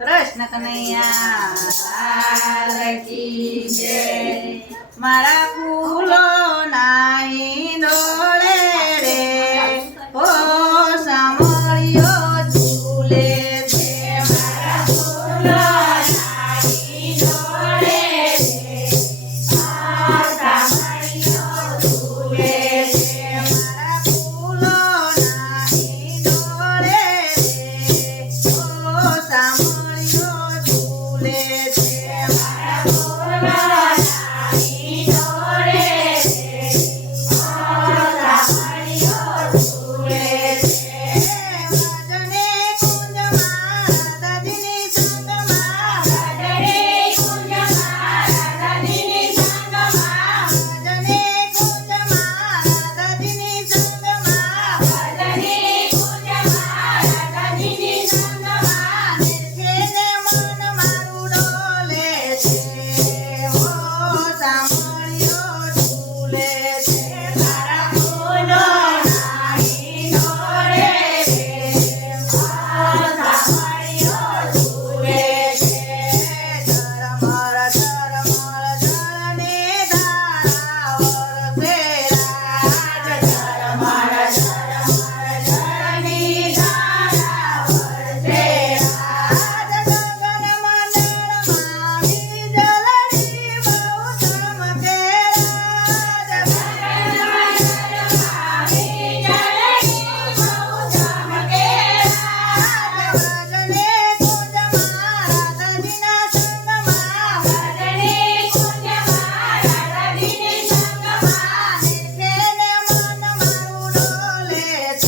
કૃષ્ણ કનૈયા. મારા ફૂલો નાઈ ડોળે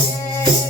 Música